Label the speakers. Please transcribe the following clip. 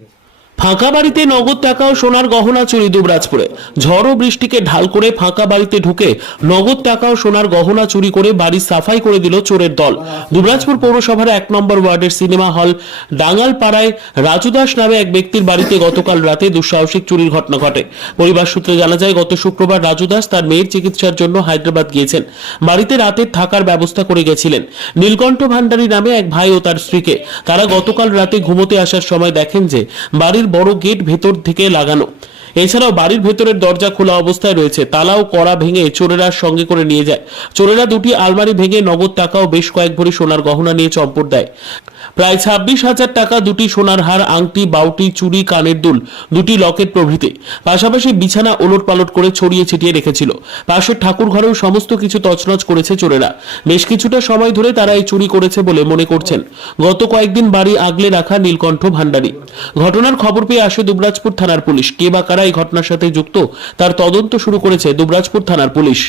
Speaker 1: Yes. ফাঁকা বাড়িতে নগদ টাকা ও সোনার গহনা চুরি দুবরাজপুরে। ঝড় ও বৃষ্টিকে ঢাল করে ফাঁকা বাড়িতে ঢুকে নগদ টাকা ও সোনার গহনা চুরি করে বাড়ি সাফাই করে দিল চোরের দল। দুবরাজপুর পৌরসভার এক নম্বর ওয়ার্ডের সিনেমা হল ডাঙ্গালপাড়ায় রাজু দাস নামে এক ব্যক্তির বাড়িতে গতকাল রাতে দুঃসাহসিক চুরির ঘটনা ঘটে। পরিবার সূত্রে জানা যায়, গত শুক্রবার রাজু দাস তার মেয়ের চিকিৎসার জন্য হায়দ্রাবাদ গিয়েছেন। বাড়িতে রাতে থাকার ব্যবস্থা করে গেছিলেন। নীলকণ্ঠ ভান্ডারী নামে এক ভাই ও তার স্ত্রীকে। তারা গতকাল রাতে ঘুমোতে আসার সময় দেখেন যে, বাড়ির বড় গেট ভেতর থেকে লাগানো। এছাড়াও বাড়ির ভেতরের দরজা খোলা অবস্থায় রয়েছে। তালাও কড়া ভেঙে চোরেরা সঙ্গে করে নিয়ে যায়। চোরেরা দুটি আলমারি ভেঙে নগদ টাকাও বেশ কয়েক ভরি সোনার গহনা নিয়ে চম্পট দেয়। প্রায় ছাব্বিশ হাজার টাকা দুটি সোনার হার, আংটি, বাউটি, চুড়ি, কানের দুল, দুটি লকেট প্রভৃতি। পাশাপাশি বিছানা ওলট পালট করে ছড়িয়ে ছিটিয়ে রেখেছিল। পাশের ঠাকুর ঘরেও সমস্ত কিছু তছনছ করেছে চোরেরা। বেশ কিছুটা সময় ধরে তারা এই চুরি করেছে বলে মনে করছেন। গত কয়েকদিন বাড়ি আগলে রাখা নীলকণ্ঠ ভান্ডারী ঘটনার খবর পেয়ে আসে দুবরাজপুর থানার পুলিশ। কে বা কারা এই ঘটনার সাথে যুক্ত, তার তদন্ত শুরু করেছে দুবরাজপুর থানার পুলিশ।